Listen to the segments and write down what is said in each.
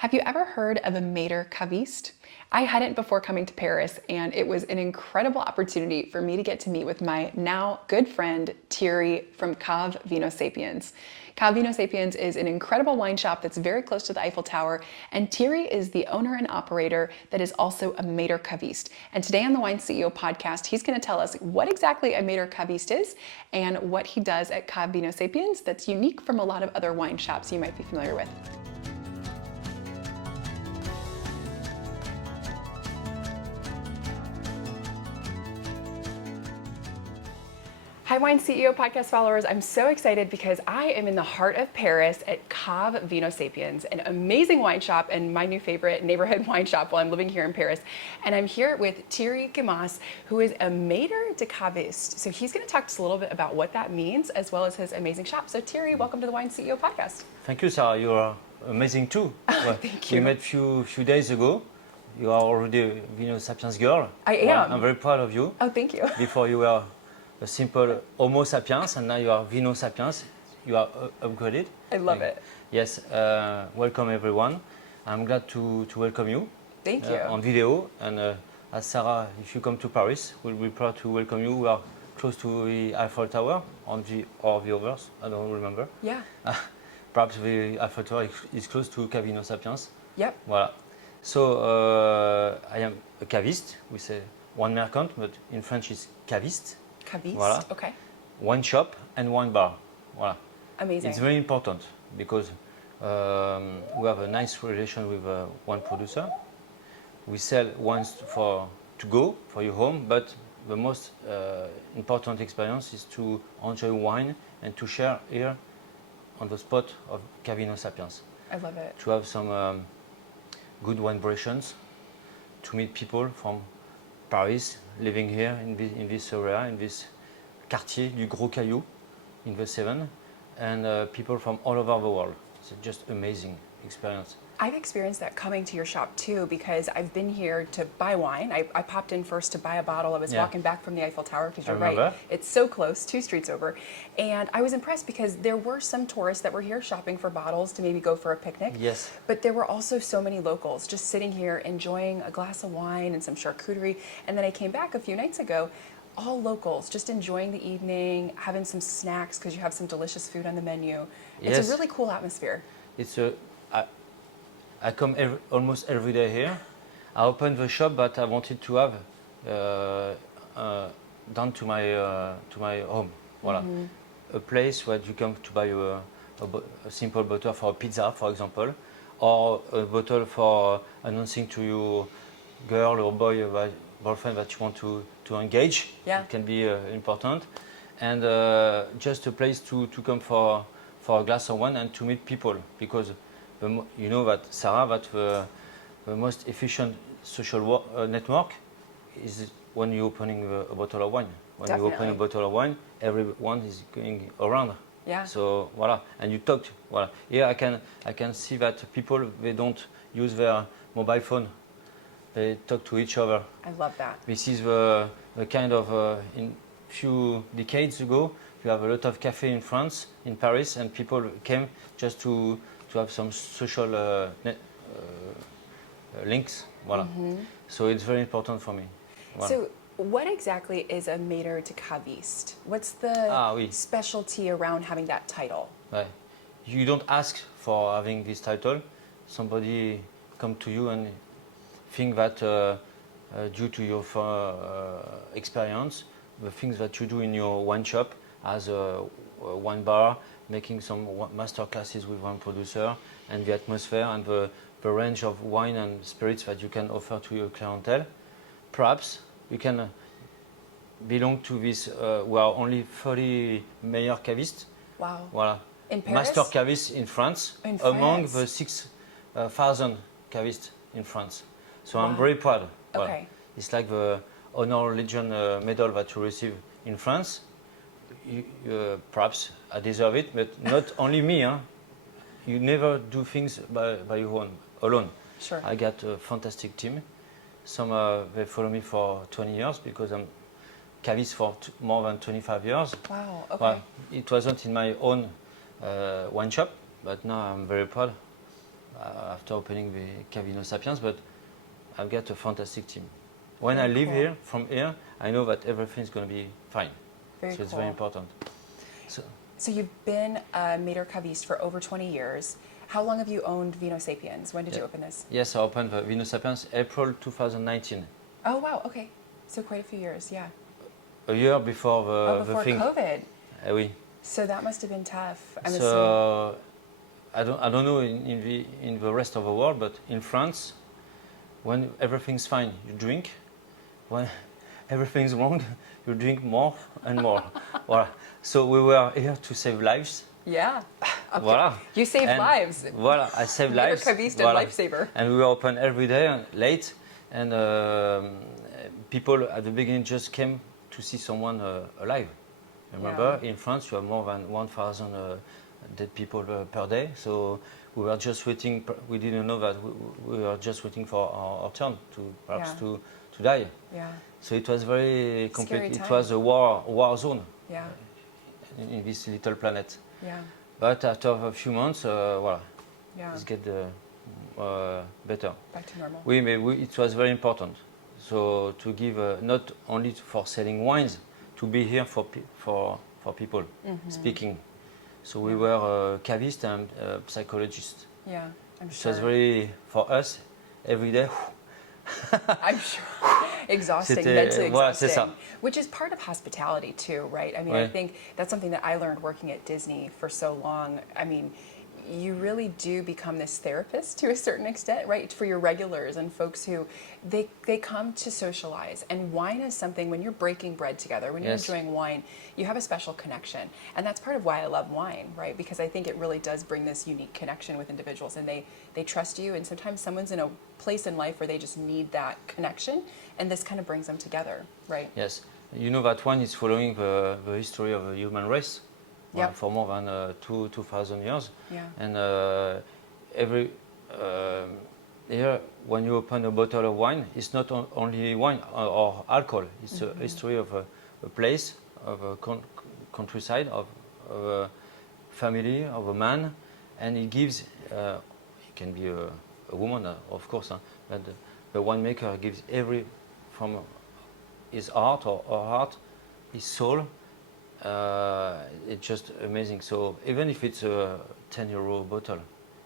Have you ever heard of a Maitre Caviste? I hadn't before coming to Paris, and it was an incredible opportunity for me to get to meet with my now good friend Thierry from Vino Sapiens. Vino Sapiens is an incredible wine shop that's very close to the Eiffel Tower, and Thierry is the owner and operator that is also a Maitre Caviste. And today on the Wine CEO podcast, he's going to tell us what exactly a Maitre Caviste is and what he does at Vino Sapiens that's unique from a lot of other wine shops you might be familiar with. Hi, Wine CEO podcast followers. I'm so excited because I am in the heart of Paris at Vino Sapiens, an amazing wine shop and my new favorite neighborhood wine shop while I'm living here in Paris. And I'm here with Thierry, who is a Maitre de Caviste. So he's going to talk to us a little bit about what that means as well as his amazing shop. So Thierry, welcome to the Wine CEO podcast. Thank you, Sarah. You are amazing too. Well, Thank you. We met few days ago. You are already a Vino Sapiens girl. I am. Well, I'm very proud of you. Oh, thank you. Before you were a simple Homo sapiens, and now you are Vino Sapiens. You are upgraded. I love it. Yes, welcome everyone. I'm glad to welcome you. Thank you. On video. And as Sarah, if you come to Paris, we'll be proud to welcome you. We are close to the Eiffel Tower, or the others, I don't remember. Yeah. Perhaps the Eiffel Tower is close to Vino Sapiens. Yep. Voilà. So I am a caviste. We say wine merchant, but in French it's caviste. Caviste. Voilà. Okay. Wine shop and wine bar. Voilà. Amazing. It's very important because we have a nice relation with a wine producer. We sell wines to go for your home, but the most important experience is to enjoy wine and to share here on the spot of Vino Sapiens. I love it. To have some good wine vibrations, to meet people from Paris, living here in this area, in this quartier du Gros Caillou, in the 7, and people from all over the world. It's just amazing experience. I've experienced that coming to your shop too because I've been here to buy wine. I popped in first to buy a bottle. I was walking back from the Eiffel Tower because you're right, it's so close, 2 streets over. And I was impressed because there were some tourists that were here shopping for bottles to maybe go for a picnic. Yes. But there were also so many locals just sitting here enjoying a glass of wine and some charcuterie. And then I came back a few nights ago, all locals, just enjoying the evening, having some snacks because you have some delicious food on the menu. It's a really cool atmosphere. I come almost every day here. I opened the shop, but I wanted to have down to my home. Voilà. A place where you come to buy a simple bottle for a pizza, for example, or a bottle for announcing to your girl or boy, boyfriend that you want to engage. Yeah. It can be important. And just a place to come for a glass of wine and to meet people, because you know that, Sarah, that the most efficient social network is when you're opening a bottle of wine. When Definitely. you open a bottle of wine, everyone is going around. Yeah. So voilà, and you talked. Voilà. Here I can see that people, they don't use their mobile phone. They talk to each other. I love that. This is the kind of in few decades ago, you have a lot of cafe in France, in Paris, and people came just to have some social links. Voilà. So it's very important for me. Voilà. So what exactly is a Maitre de Caviste? What's the specialty around having that title? Right. You don't ask for having this title. Somebody come to you and think that due to your experience, the things that you do in your wine shop as a wine bar, making some master classes with one producer, and the atmosphere and the range of wine and spirits that you can offer to your clientele. Perhaps you can belong to this. We are only 30 meilleurs cavistes. Wow. Voilà. In Paris? Master cavistes in France, among the 6,000 cavistes in France. So I'm very proud. Okay. Well, it's like the Honor Legion medal that you receive in France. Perhaps I deserve it, but not only me. Huh? You never do things by your own, alone. Sure. I got a fantastic team. Some they follow me for 20 years because I'm caviste for more than 25 years. Wow. Okay. Well, it wasn't in my own wine shop, but now I'm very proud. after opening the Vino Sapiens, but I've got a fantastic team. When I Very leave cool. here, from here, I know that everything's going to be fine. Very So it's cool. very important. So, So you've been a Maitre Caviste for over 20 years. How long have you owned Vino Sapiens? When did you open this? yes, I opened the Vino Sapiens April 2019, Oh, wow. Okay. So quite a few years, yeah. a year before Before the thing. COVID. Oui. So that must have been tough. I'm assuming. So I don't know in the rest of the world, but in France, when everything's fine, you drink. When everything's wrong, you drink more and more. Voilà. So we were here to save lives. Yeah. Okay. Voilà. You saved And lives. Voilà, I saved Maitre lives. Caviste Voilà. and lifesaver. And we were open every day late, and people at the beginning just came to see someone alive. Remember, in France, you have more than 1,000 dead people per day. So we were just waiting. We didn't know that we were just waiting for our turn to perhaps Yeah. to die. Yeah. So it was very Scary complicated. It time. was a war zone Yeah. in this little planet. Yeah. But after a few months, voilà, Yeah. it's get better. Back to normal. It was very important. So to give not only for selling wines, to be here for people speaking. So we were cavist and psychologist. Yeah. I'm It sure. was very for us every day. I'm sure. Exhausting, C'était- mentally voilà, c'est exhausting. ça. Which is part of hospitality too, right? I mean, I Ouais. think that's something that I learned working at Disney for so long. I mean, you really do become this therapist to a certain extent, right? For your regulars and folks who they come to socialize. And wine is something, when you're breaking bread together, when you're Yes. enjoying wine, you have a special connection. And that's part of why I love wine, right? Because I think it really does bring this unique connection with individuals, and they trust you. And sometimes someone's in a place in life where they just need that connection, and this kind of brings them together, right? Yes, you know that wine is following the history of the human race Yep. for more than 2,000 years. Yeah. And every here, when you open a bottle of wine, it's not only wine or alcohol. It's a history of a place, of a countryside, of a family, of a man, and it gives. It can be a woman, of course, but the winemaker gives every from his heart or her heart, his soul. It's just amazing. So even if it's a 10-euro bottle,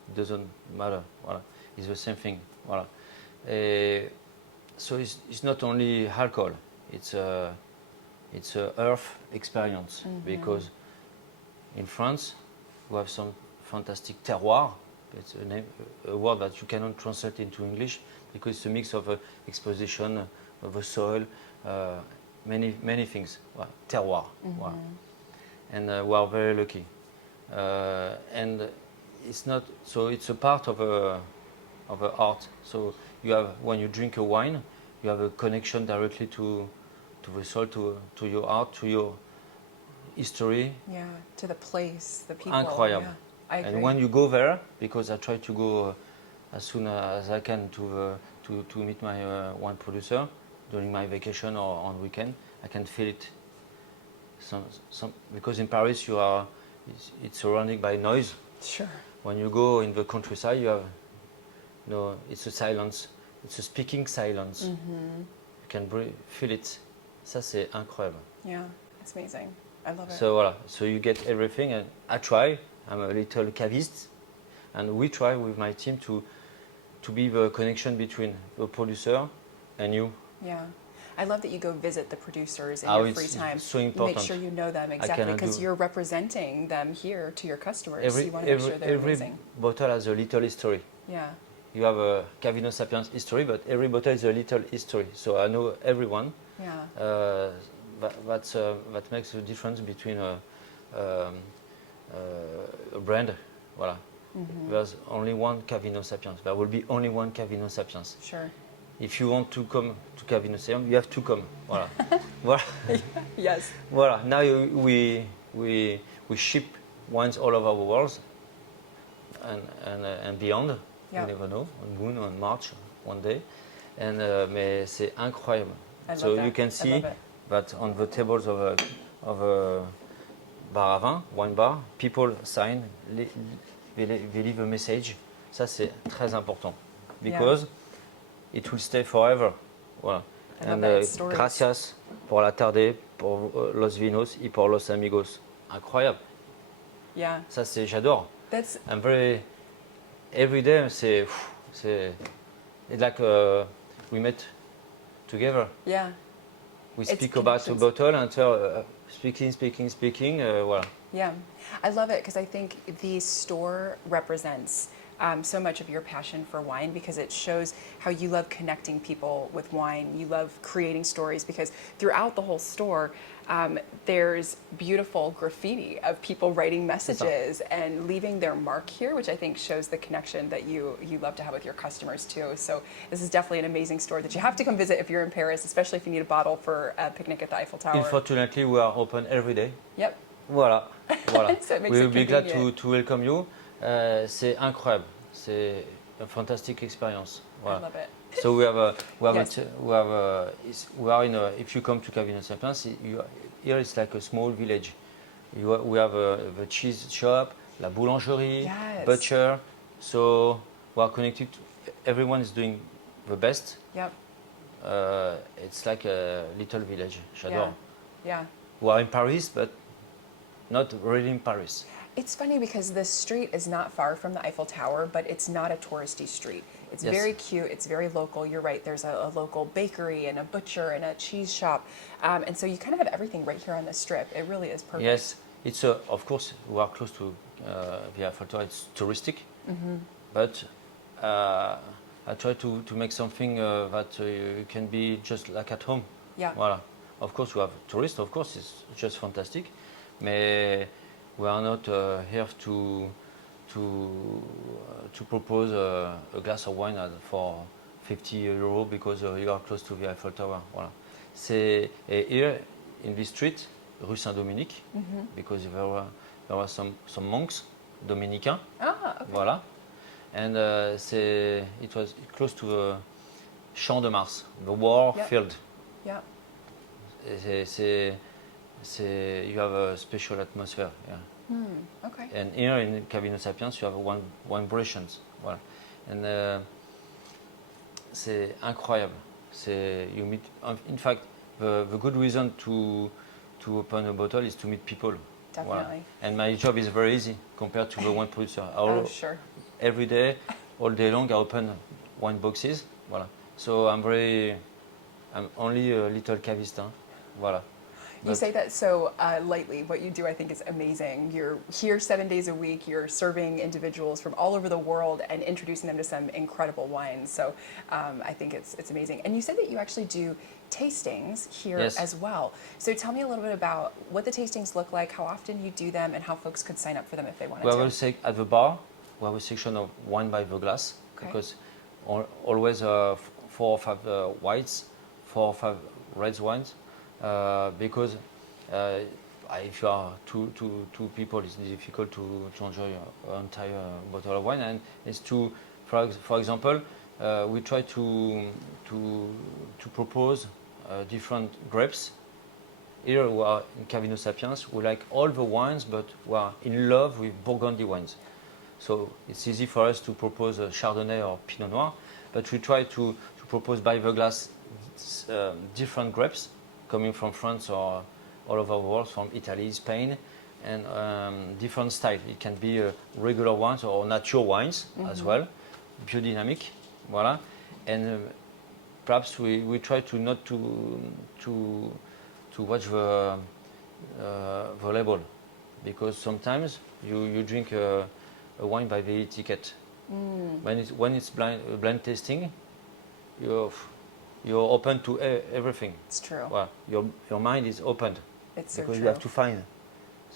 it doesn't matter. Voilà. It's the same thing. Voilà. So it's not only alcohol. It's a earth experience, because in France we have some fantastic terroir. It's a word that you cannot translate into English because it's a mix of exposition of the soil. Many things. Well, terroir. Wow. And we are very lucky. And it's not so. It's a part of a art. So you have, when you drink a wine, you have a connection directly to the soul, to your art, to your history. Yeah, to the place, the people. Incroyable. Yeah, I agree. And when you go there, because I try to go as soon as I can to meet my wine producer during my vacation or on weekend, I can feel it. Because in Paris it's surrounded by noise. Sure. When you go in the countryside, you have it's a silence. It's a speaking silence. You can feel it. Ça c'est incroyable. Yeah, it's amazing. I love it. So voilà. So you get everything, and I try. I'm a little caviste, and we try with my team to be the connection between the producer and you. Yeah. I love that you go visit the producers in Oh, your it's free time. so You important. make sure you know them exactly, cannot because do- you're representing them here to your customers. You want to make sure they're every amazing. bottle has a little history. Yeah. You have a Vino Sapiens history, but every bottle is a little history. So I know everyone. Yeah. That makes a difference between a brand. Voilà. There's only one Vino Sapiens. There will be only one Vino Sapiens. Sure. If you want to come to Vino Sapiens, you have to come. Voilà. Voilà. Yes. Voilà. Now we ship wines all over the world and beyond. Yeah. You never know. On Moon, on March, one day. And mais c'est incroyable. I love So that. you can I see love it. that on the tables of a bar à vin, wine bar, people sign, they leave a message Ça, c'est très important. Because it will stay forever. Voilà. I love that, stories. Gracias por la tarde, por los vinos y por los amigos. Incroyable. Yeah. Ça, c'est, j'adore. That's I'm very, every day, c'est it's like we met together. yeah. We It's speak about a connections. bottle and speaking, voilà. Yeah, I love it because I think the store represents so much of your passion for wine because it shows how you love connecting people with wine. You love creating stories because throughout the whole store, there's beautiful graffiti of people writing messages and leaving their mark here, which I think shows the connection that you love to have with your customers too. So this is definitely an amazing store that you have to come visit if you're in Paris, especially if you need a bottle for a picnic at the Eiffel Tower. Unfortunately, we are open every day. Yep. Voilà. Voilà. So it makes We it will be glad convenient. to welcome you. C'est incroyable. C'est a fantastic experience. I Voilà. love it. So we have Yes. we are in a, if you come to Caviste Sapiens, here it's like a small village. We have the cheese shop, la boulangerie, Yes. butcher. So we are connected. Everyone is doing the best. Yep. It's like a little village. J'adore. Yeah. We are in Paris, but not really in Paris. It's funny because this street is not far from the Eiffel Tower, but it's not a touristy street. It's Yes. very cute. It's very local. You're right. There's a local bakery and a butcher and a cheese shop. And so you kind of have everything right here on this strip. It really is perfect. Yes, it's of course we are close to the Eiffel Tower. It's touristic, but I try to make something that you can be just like at home. Yeah. Voilà. Of course, we have tourists. Of course, it's just fantastic, but we are not here to propose a glass of wine for 50 euro because you are close to the Eiffel Tower. Voilà. C'est here in this street, Rue Saint-Dominique, because there were some monks, Dominicains. Ah, okay. Voilà. And it was close to the Champ de Mars, the war Yep. field. Yeah. You have a special atmosphere. Yeah. Okay. And here in Caviste Sapiens, you have one Britians. Voilà. And c'est incroyable. You meet. In fact, the good reason to open a bottle is to meet people. Voilà. Definitely. And my job is very easy compared to the wine producer. Oh, sure. Every day, all day long, I open wine boxes. Voilà. So I'm only a little caviste. Hein. Voilà. You But- say that so lightly. What you do, I think, is amazing. You're here 7 days a week. You're serving individuals from all over the world and introducing them to some incredible wines. So I think it's amazing. And you said that you actually do tastings here Yes. as well. So tell me a little bit about what the tastings look like, how often you do them, and how folks could sign up for them if they wanted We to. will say at the bar, we have a section of wine by the glass Okay. because always 4 or 5 whites, 4 or 5 red wines. Because if you are two people, it's difficult to enjoy an entire bottle of wine. And it's for example, we try to propose different grapes. Here we are in Caviste Sapiens. We like all the wines, but we are in love with Burgundy wines. So it's easy for us to propose a Chardonnay or Pinot Noir, but we try to propose by the glass different grapes coming from France or all over the world, from Italy, Spain, and different style. It can be regular wines or natural wines as well, biodynamic, voilà. And perhaps we try to not to watch the label, because sometimes you drink a wine by the etiquette. When it's blind tasting, you're open to everything. It's true. Well, your mind is opened It's so because true. you have to find.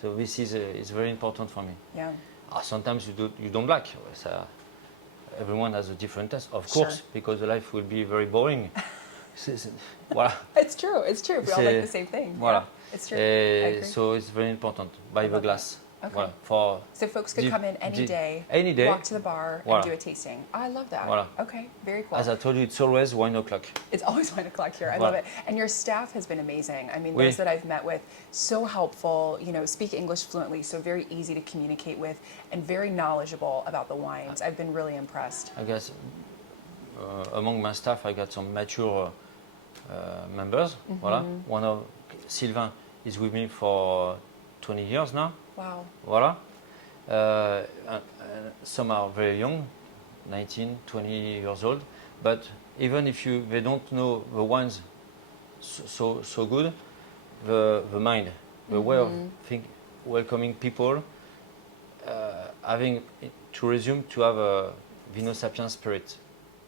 So this is very important for me. Yeah. Sometimes you don't like. So everyone has a different taste, of course, Sure. because life will be very boring. Voilà. It's true. It's true. We all like C'est- the same thing. Voilà. Yeah, it's true. I agree. So it's very important. By I the love glass. Okay. Voilà, for So folks could come in any day, walk to the bar, Voilà. and do a tasting. Oh, I love that. Voilà. Okay, very cool. As I told you, it's always 1 o'clock. It's always 1 o'clock here. I Voilà. love it. And your staff has been amazing. I mean, Oui. those that I've met with, so helpful, you know, speak English fluently, so very easy to communicate with, and very knowledgeable about the wines. I've been really impressed. I guess among my staff, I got some mature members. Voilà. One of Sylvain is with me for 20 years now. Wow. Voilà. Some are very young, 19, 20 years old. But even if they don't know the wines so good, the mind, the way of welcoming people, having to resume to have a Vino Sapiens spirit.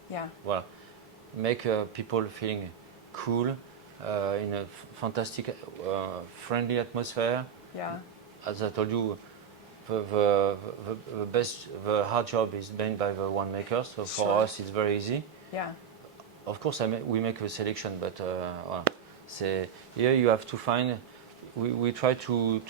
Yeah. Voilà. Make people feeling cool, in a fantastic, friendly atmosphere. Yeah. As I told you, the hard job is done by the winemakers. So for Sure. us, it's very easy. Yeah. Of course, we make a selection, but voilà. Here you have to find. We try to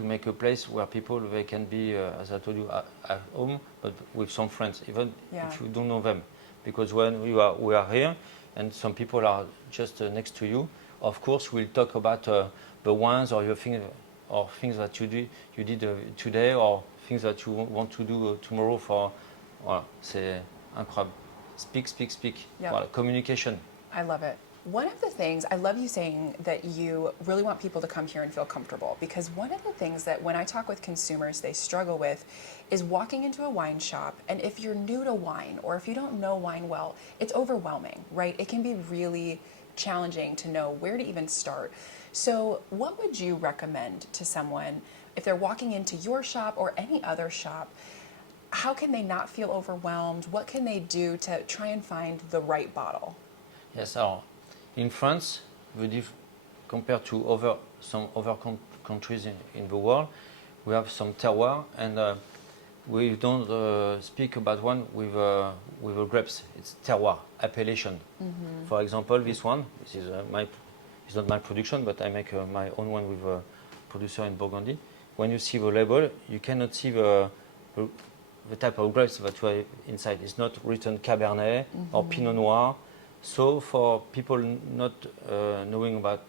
make a place where people they can be, as I told you, at home, but with some friends, even if you don't know them, because when we are here, and some people are just next to you. Of course, we'll talk about the wines or your things that you did today, or things that you want to do tomorrow. Voilà, c'est incroyable. Speak. Yep. Voilà, communication. I love it. One of the things, I love you saying that you really want people to come here and feel comfortable, because one of the things that when I talk with consumers they struggle with is walking into a wine shop, and if you're new to wine or if you don't know wine well, it's overwhelming, right? It can be really challenging to know where to even start. So what would you recommend to someone if they're walking into your shop or any other shop? How can they not feel overwhelmed? What can they do to try and find the right bottle? Yes, in France, compared to some other countries in the world, we have some terroir, and we don't speak about one with the grapes. It's terroir, appellation. For example, this one, this is it's not my production, but I make my own one with a producer in Burgundy. When you see the label, you cannot see the type of grapes that you have inside. It's not written Cabernet or Pinot Noir. So for people not knowing about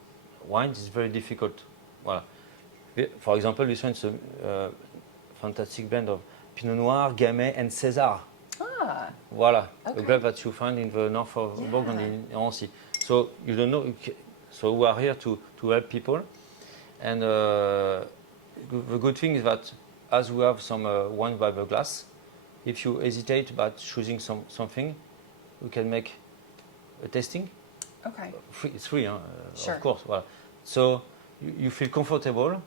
wines, it's very difficult. Voilà. For example, this one is a fantastic blend of Pinot Noir, Gamay, and César. Ah. Voilà, Okay. a grape that you find in the north of Burgundy, in Nancy. So you don't know. So we are here to help people. And the good thing is that as we have some wine by the glass, if you hesitate about choosing something, we can make a tasting. Okay. It's free, huh? Sure. Of course. Voilà. So you feel comfortable.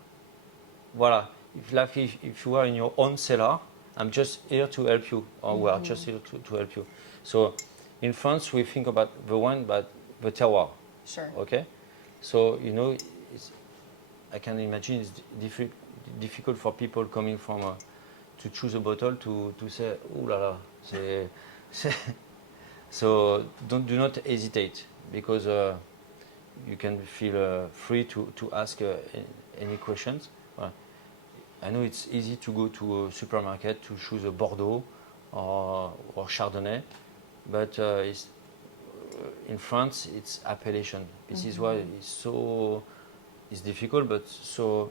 Voilà. If you are in your own cellar, I'm just here to help you, or we are just here to help you. So in France, we think about the wine, but the terroir. Sure. Okay. So I can imagine it's difficult for people coming from to choose a bottle to say, "Ooh la la." So do not hesitate, because you can feel free to ask any questions. I know it's easy to go to a supermarket to choose a Bordeaux or Chardonnay, but in France it's appellation. This is why it's difficult, but so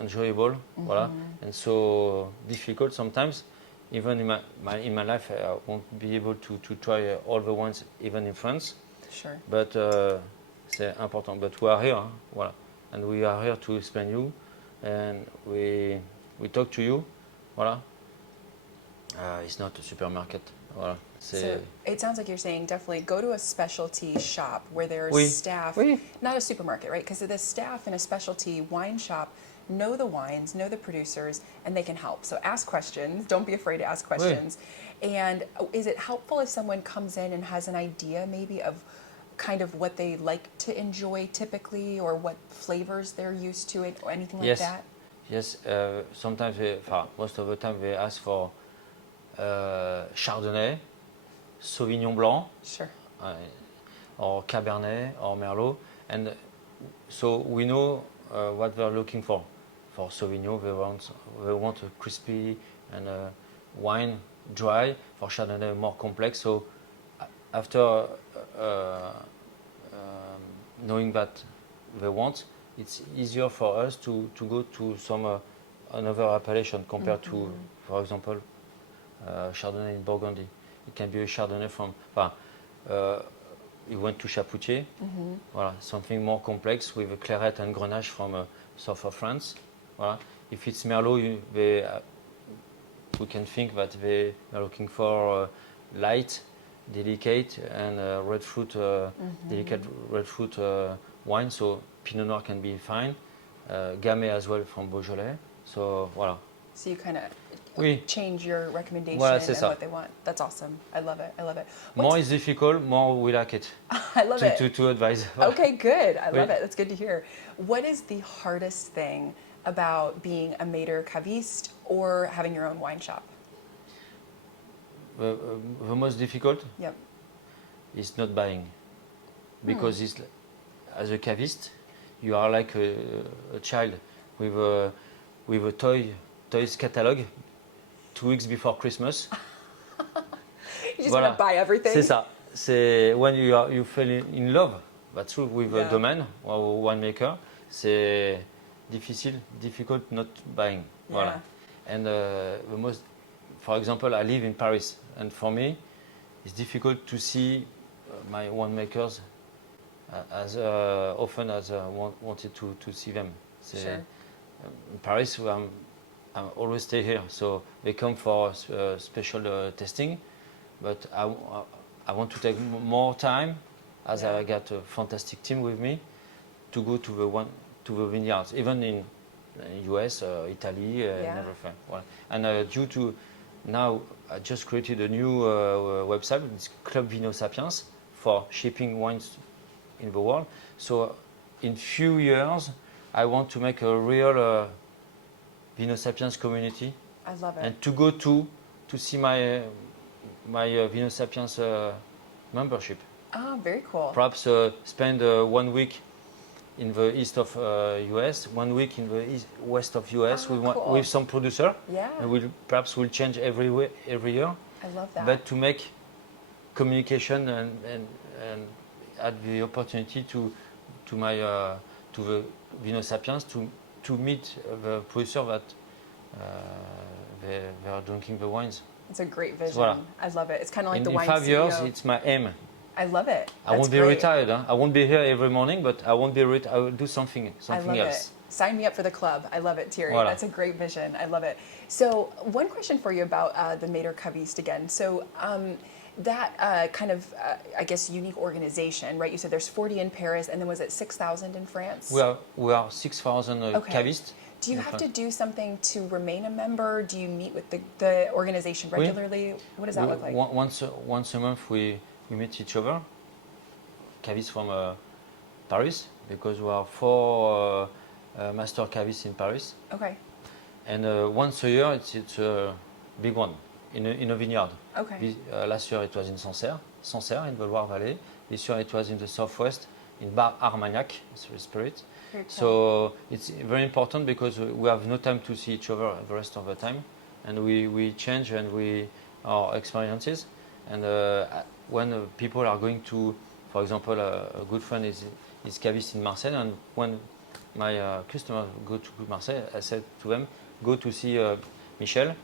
enjoyable, voilà, and so difficult sometimes. Even in my life, I won't be able to try all the wines, even in France. Sure. But c'est important. But we are here, hein, voilà, and we are here to explain you, and we talk to you, voilà. It's not a supermarket, voilà. So it sounds like you're saying definitely go to a specialty shop where there's Oui. staff, Oui. not a supermarket, right? Because the staff in a specialty wine shop know the wines, know the producers, and they can help. So ask questions. Don't be afraid to ask questions. And is it helpful if someone comes in and has an idea maybe of kind of what they like to enjoy typically, or what flavors they're used to it, or anything like that? Yes. Sometimes, most of the time, they ask for Chardonnay, Sauvignon Blanc, Sure. or Cabernet or Merlot, and so we know what they're looking for. For Sauvignon, they want a crispy and wine dry. For Chardonnay, more complex. So after knowing that they want, it's easier for us to go to some another appellation compared to, for example, Chardonnay in Burgundy. It can be a Chardonnay from. You went to Chapoutier, voilà, something more complex with a Clairette and Grenache from south of France. Voilà. If it's Merlot, we can think that they are looking for light, delicate, and red fruit, delicate red fruit wine. So Pinot Noir can be fine. Gamay as well from Beaujolais. So voilà. So you kind of Oui. change your recommendation Voilà, and c'est ça. what they want. That's awesome. I love it. I love it. More is difficult, more we like it. I love it. To advise. Okay, good. I love Oui. it. That's good to hear. What is the hardest thing about being a Maitre Caviste or having your own wine shop? The most difficult Yep. is not buying, because it's, as a cavist, you are like a child with a toys catalog 2 weeks before Christmas. You just Voilà. want to buy everything. C'est ça. C'est when you fell in love. That's true with a domain or winemaker. C'est difficult not buying. Yeah. Voilà. And the most, for example, I live in Paris, and for me, it's difficult to see my winemakers as often as I wanted to see them. Sure. In Paris, I always stay here, so they come for special testing, but I want to take more time, as I got a fantastic team with me, to go to the vineyards, even in US, Italy, and everything. Well, and due to now, I just created a new website. It's Club Vino Sapiens for shipping wines in the world. So, in few years, I want to make a real Vino Sapiens community. I love it. And to go to see my Vino Sapiens membership. Oh, very cool. Perhaps spend 1 week in the east of US, 1 week in the west of US cool. with some producer. Yeah. And perhaps we'll change every year. I love that. But to make communication and add the opportunity to the Vino Sapiens to meet the producer that they are drinking the wines. It's a great vision. Voilà. I love it. It's kind of like the In wine 5 years, CEO. it's my aim. I love it. I won't That's be great. retired. Huh? I won't be here every morning, but I won't be I will do something I love else. it. Sign me up for the club. I love it, Thierry. Voilà. That's a great vision. I love it. So, one question for you about the Maitre Caviste again. So, that kind of, I guess, unique organization, right? You said there's 40 in Paris, and then was it 6,000 in France? We are 6,000 cavists. Do you have to do something to remain a member? Do you meet with the organization regularly? What does that look like? Once a month, we meet each other. Cavists from Paris, because we are 4 master cavists in Paris. Okay. And once a year, it's a big one in a vineyard. Okay. Last year it was in Sancerre in the Loire Valley. This year it was in the southwest in Bar Armagnac, Spirit. Very cool. So it's very important because we have no time to see each other the rest of the time, and we change and our experiences. And when people are going to, for example, a good friend is cavist in Marseille, and when my customers go to Marseille, I said to them, go to see Michel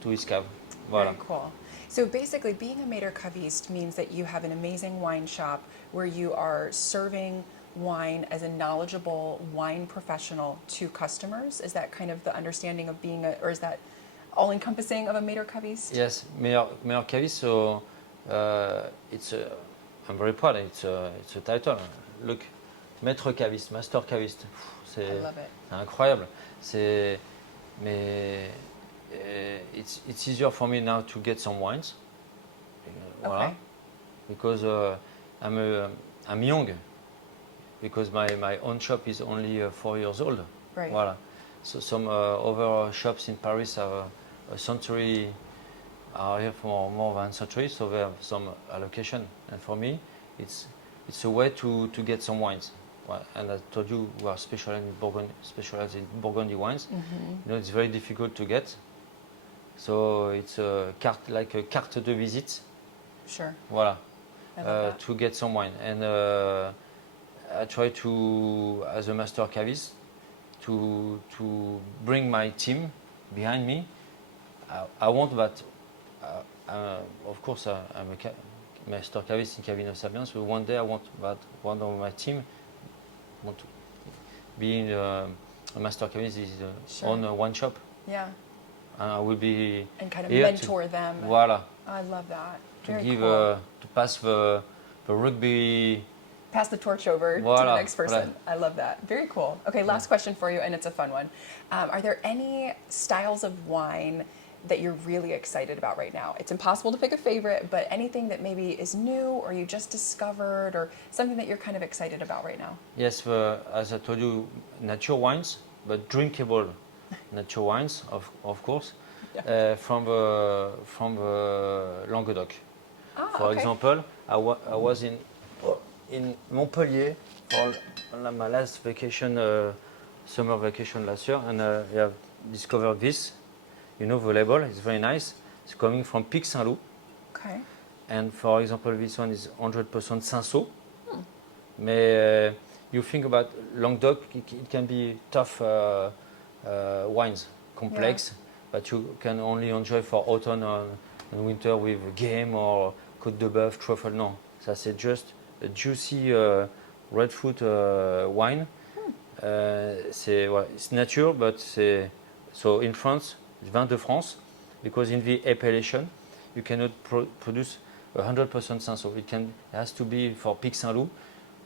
to his cave. Voilà. Very cool. So basically, being a Maitre Caviste means that you have an amazing wine shop where you are serving wine as a knowledgeable wine professional to customers. Is that kind of the understanding of being or is that all-encompassing of a Maitre Caviste? Yes, meilleur caviste. So I'm very proud. It's a title. Look, Maître caviste, Master caviste. I love it. Incroyable. Mais it's easier for me now to get some wines. Voilà. Okay. Because I'm young. Because my own shop is only 4 years old. Right. Voilà. So some other shops in Paris have a century, are here for more than a century, so they have some allocation. And for me, it's a way to get some wines. well, and I told you we are specialized in Burgundy wines. You know, it's very difficult to get. So it's a carte de visite. Sure. Voilà. I love that. To get some wine. And I try to, as a master cavist, to bring my team behind me. I want that. Of course, I'm a master cavist in Vino Sapiens. So one day I want that one of my team want to be a master cavist is Sure. own a wine shop. Yeah. And I will be And kind of here mentor them. Voilà. I love that. To Very give cool. to pass the rugby. Pass the torch over to the Voilà, next person. I love that. Very cool. Okay, last question for you, and it's a fun one. Are there any styles of wine that you're really excited about right now? It's impossible to pick a favorite, but anything that maybe is new or you just discovered or something that you're kind of excited about right now? Yes, as I told you, nature wines, but drinkable nature wines, of course, Yeah. from the Languedoc. For okay. example, I was in Montpellier for my last vacation, summer vacation last year, and I have discovered this. You know, the label is very nice. It's coming from Pic Saint-Loup. Okay. And for example, this one is 100% Cinsault. But you think about Languedoc, it can be tough wines, complex, but you can only enjoy for autumn and winter with game or Côte de Bœuf, truffle. No, ça c'est just a juicy red fruit wine. It's nature, but so in France, it's vin de France, because in the appellation, you cannot produce 100% Cinsault. It has to be for Pic Saint-Loup,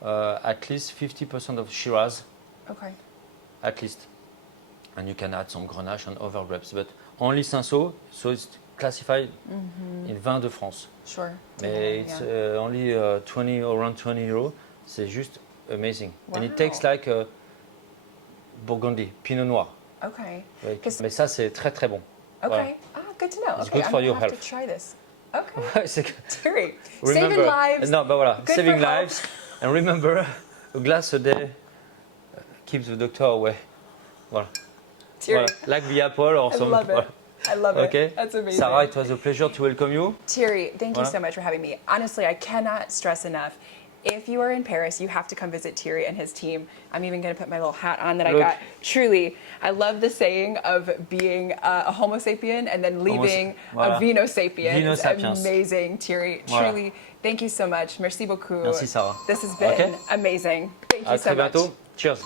at least 50% of Shiraz, Okay. at least. And you can add some Grenache and other grapes, but only Cinsault, so it's classified in vin de France. Sure. Mais it's only around 20 euros. C'est juste amazing. And it Wow. tastes like Burgundy, Pinot Noir. Okay. Ouais. 'Cause- Mais ça, c'est très très bon. Okay. Ah, good to know. It's Okay, good I'm for gonna your have health. to try this. Okay. Voilà. C'est que- Thierry, remember, saving lives. No, but voilà, good saving for health. lives. And remember, a glass a day keeps the doctor away. Voilà. Thierry, Voilà. Like the apple or I some. love it. Voilà. I love it. Okay. That's amazing. Sarah, it was a pleasure to welcome you. Thierry, thank you Voilà. so much for having me. Honestly, I cannot stress enough. If you are in Paris, you have to come visit Thierry and his team. I'm even going to put my little hat on that I Look. got. Truly, I love the saying of being a Homo sapien and then leaving Voilà. a Vino sapien. Vino It's sapiens. amazing, Thierry. Voilà. Truly, thank you so much. Merci beaucoup. Merci, Sarah. This has been Okay. amazing. Thank you À so très much. bientôt. Cheers.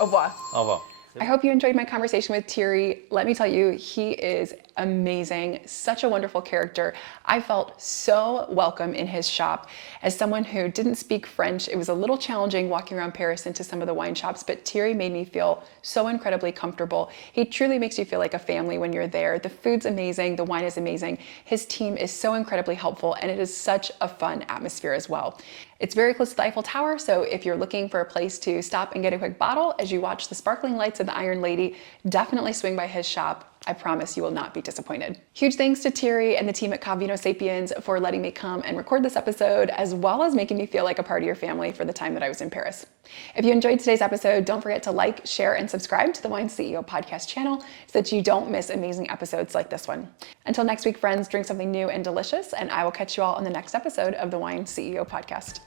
Au revoir. Au revoir. I hope you enjoyed my conversation with Thierry. Let me tell you, he is amazing, such a wonderful character. I felt so welcome in his shop. As someone who didn't speak French, it was a little challenging walking around Paris into some of the wine shops, but Thierry made me feel so incredibly comfortable. He truly makes you feel like a family when you're there. The food's amazing, the wine is amazing. His team is so incredibly helpful, and it is such a fun atmosphere as well. It's very close to the Eiffel Tower, so if you're looking for a place to stop and get a quick bottle as you watch the sparkling lights of the Iron Lady, definitely swing by his shop. I promise you will not be disappointed. Huge thanks to Thierry and the team at Vino Sapiens for letting me come and record this episode, as well as making me feel like a part of your family for the time that I was in Paris. If you enjoyed today's episode, don't forget to like, share, and subscribe to the Wine CEO podcast channel so that you don't miss amazing episodes like this one. Until next week, friends, drink something new and delicious, and I will catch you all on the next episode of the Wine CEO podcast.